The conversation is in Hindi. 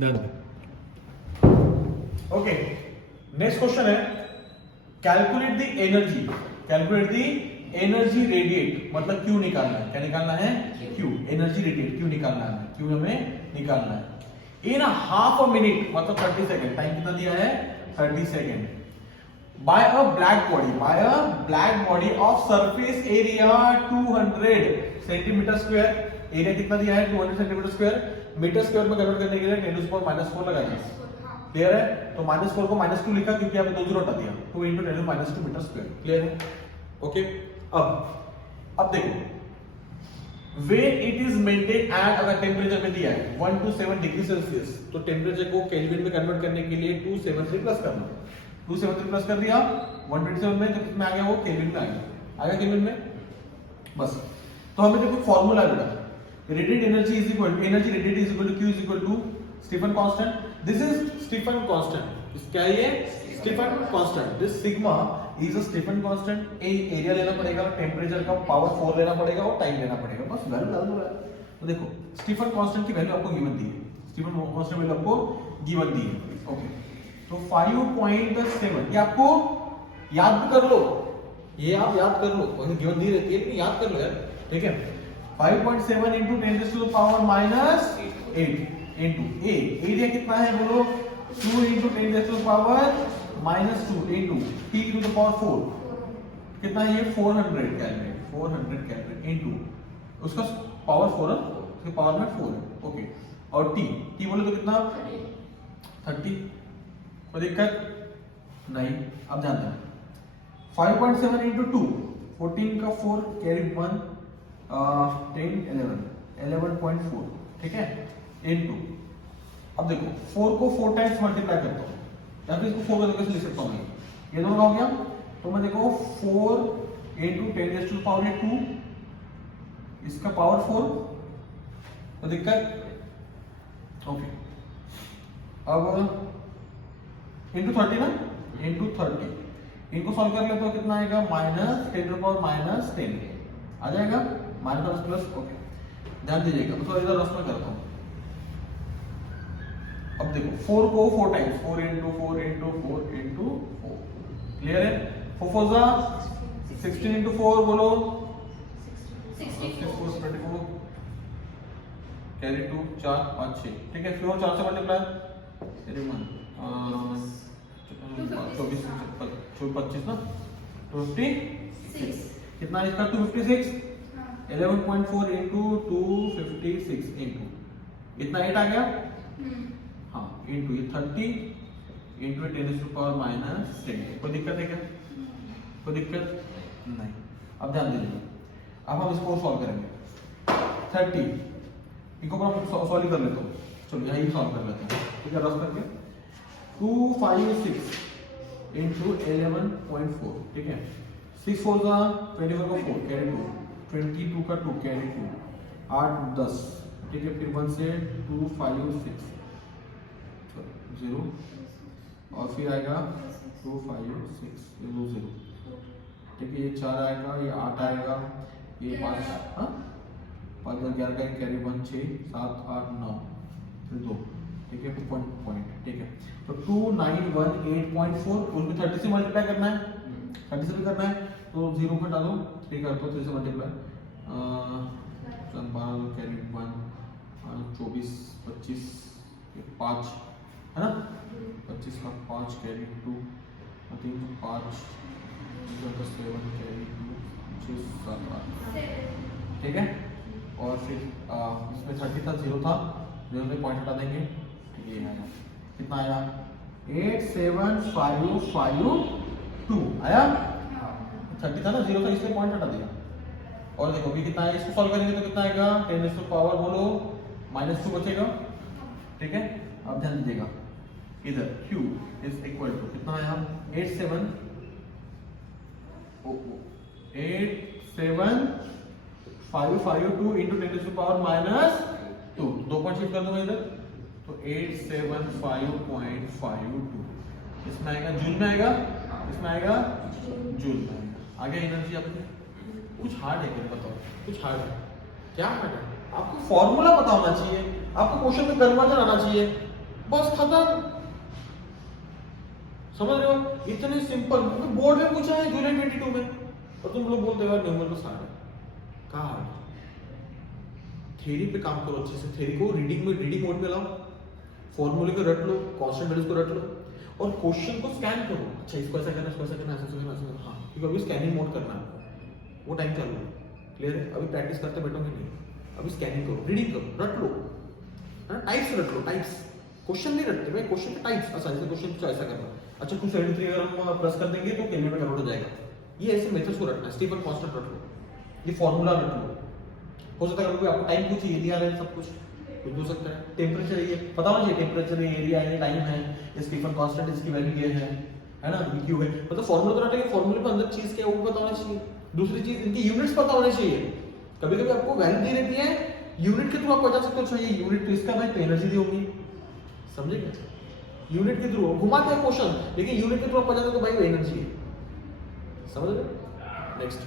ध्यान दे। ओके, नेक्स्ट क्वेश्चन है calculate the energy, calculate the energy radiate, मतलब क्यू निकालना है। क्या निकालना है? क्यू, एनर्जी रेडिएट क्यू निकालना है, क्यू हमें निकालना है इन हाफ अ मिनट, मतलब 30 सेकंड। टाइम कितना दिया है? 30 second. By a black body of surface area 200 centimetre square. Area कितना दिया है? 200 सेंटीमीटर स्क्वायर। मीटर स्क्वायर में कन्वर्ट करने के लिए 10⁻⁴ लगा दिया। क्लियर है? तो -4 को -2 लिखा क्योंकि आपने 2 जीरो हटा दिया, तो 2 × 10⁻² मीटर स्क्वायर। क्लियर है? ओके, अब देखो when it is maintain at, अगर टेंपरेचर में दिया है 1 to 7 डिग्री सेल्सियस, तो टेंपरेचर को केल्विन में कन्वर्ट करने के लिए 273 प्लस करना। 273 प्लस कर दिया 127 में, तो कितना आ गया? वो केल्विन में आ गया केल्विन में। बस, तो हमें देखो फॉर्मूला मिला, radiate energy is equal to, energy radiate is equal to Q is equal to Stefan constant. This is Stefan constant. क्या है ये? Stefan constant. This sigma is a Stefan constant. Area लेना पड़ेगा, टेंपरेचर का पावर 4 लेना पड़ेगा और टाइम लेना पड़ेगा, बस वैल्यू डाल दो। तो देखो स्टीफन कांस्टेंट की वैल्यू आपको गिवन दी है, स्टीफन कांस्टेंट वैल्यू आपको गिवन दी है। ओके, तो 5.7, ये आपको याद भी कर लो, ये आप याद कर लो, अगर गिवन दी रहती है लेकिन याद कर लो यार। ठीक है, 5.7 × 10⁻⁸ इनटू ए, एरिया कितना है बोलो? 2 × 10⁻⁻² into t to the power 4, कितना है ये? 400 केल्विन, 400 केल्विन इनटू उसका पावर 4 है, उसके पावर में 4 है। ओके, और t बोले तो कितना? 30। कोई दिक्कत नहीं? अब ध्यान देना, 5.7 × 2, 14 का 4 कैरी 1, 10 11.4, ठीक है, इनटू, अब देखो 4 को 4 टाइम्स मल्टीप्लाई करता हूँ, या फिर इसको 4 करके लिख सकता हूँ, ये दोनों हो गया। तो मैं देखो 4 × 10⁻², इसका पावर 4, तो दिक्कत? ओके, अब इनटू 30 ना, इनटू 30, इनको सॉल्व कर ले तो कितना आएगा? -10⁻⁻10 आ जाएगा, माइनस प्लस। ओके, ध्यान दीजिएगा, तो थोड़ा इधर रफ में करता हूँ। अब देखो 4 को 4 टाइम्स, 4 × 4 × 4 × 4, क्लियर है? 4 4 जा 16 × 4 बोलो 64 24, कैरी 2 4 5 6, ठीक है, फिर 4 से मल्टीप्लाई, कैरी 1 24 25 ना, 56, कितना है इसका? 256, 11.4 × 256 इनटू इतना 8 आ गया। हाँ, इनटू ये 30 × 10⁻⁻10। कोई दिक्कत है क्या? कोई दिक्कत नहीं? अब ध्यान दीजिए, अब हम इसको सॉल्व करेंगे। 30 इनको हम सॉल्व कर लेते हैं, चलो यही सॉल्व कर लेते हैं, ठीक है, रफ करके। 256 × 11.4, ठीक है, 6 4 का 24 का 4 कैरी 2, 22 का 2 कैरी 2, 8 10, ठीक है, फिर 1 से 2 5 6 0, और फिर आएगा 2 5 6 0, ठीक है, ये 4 आएगा, ये 8 आएगा, ये 5, हाँ 5 11 का कैरी 1 6 7 8 9 फिर 2, ठीक है, पॉइंट, ठीक है। तो 2918.4 उसमें 30 से मल्टीप्लाई करना है, 30 से भी करना है, तो 0 घटा दो, 3 कर दो, 3 से मल्टीप्लाई, 12 कैरी 1 24 25 5 है ना, 25 का 5 कैरी 2 3 5 7 कैरी 2 6 7 8, ठीक है, और फिर इसमें 30 था, 0 था, 0 से पॉइंट हटा देंगे, ठीक है, आया कितना आया? 87552 आया। 30 था ना, 0 था, इसलिए पॉइंट हटा दिया। और देखो भी कितना है, इसको सॉल्व करेंगे तो कितना आएगा? 10⁻⁻ बोलो -2 बचेगा, ठीक है। अब ध्यान दीजिएगा, इधर Q इज इक्वल टू कितना आया? 87552 × 10⁻⁻2, 2 पॉइंट शिफ्ट कर दूंगा इधर, तो 875.52 इसमें आएगा, जूल में आएगा, इसमें आएगा जूल में आएगा। आगे एनर्जी आपने कुछ हार्ड है क्या? बताओ, कुछ हार्ड है क्या? हार्ड है? आपको फॉर्मूला पता होना चाहिए, आपको क्वेश्चन में कन्वर्जन आना चाहिए, बस खत्म। समझ रहे हो, इतने सिंपल। बोर्ड में पूछा है जुलाई 22 में, और तुम लोग बोलते हो यार न्यूमेरिकल हार्ड है। कहाँ हार्ड? थ्योरी पे काम करो अच्छे से, थ्योरी को रीडिंग मोड में लाओ, फॉर्मूले को रट लो, कांस्टेंट वैल्यूज को रट लो, और क्वेश्चन को स्कैन करो। अच्छा इसको ऐसा करना, इसको ऐसा करना, ऐसा करना, ऐसा करना। हाँ, क्योंकि अभी स्कैनिंग मोड करना है, वो टाइम चालू है। क्लियर है? अभी प्रैक्टिस करते बैठोगे नहीं, अभी स्कैनिंग करो, रीडिंग करो, रट लो, टाइप्स रट लो, टाइप्स। क्वेश्चन नहीं रटते भाई, क्वेश्चन के टाइप्स। अच्छा ऐसे क्वेश्चन को ऐसा करना, अच्छा 273 अगर हम प्रेस कर देंगे तो कैलकुलेट में कन्वर्ट हो जाएगा। ये ऐसे मेथड्स को रटना है। स्टीफन कांस्टेंट रट लो, ये फॉर्मूला रट लो। हो सकता है कभी आपको टाइम कुछ ये दिया रहे, सब कुछ हो सकता है। टेम्परेचर ये पता होना चाहिए, टेम्परेचर है, एरिया है, टाइम है, स्टीफन कांस्टेंट इसकी वैल्यू ये है ना, ये क्यू है। मतलब फॉर्मूला तो रटेंगे, फॉर्मूले पे अंदर चीज क्या है वो पता होना चाहिए। दूसरी चीज इनकी यूनिट्स पता होने चाहिए। कभी कभी आपको वैल्यू दे देती है, यूनिट के थ्रू आप बता सकते हो, अच्छा ये यूनिट तो इसका भाई, तो एनर्जी दी होगी। समझे क्या? यूनिट के थ्रू घुमाते हैं क्वेश्चन, लेकिन यूनिट के थ्रू आप बता दो तो भाई वो एनर्जी है। समझ रहे? नेक्स्ट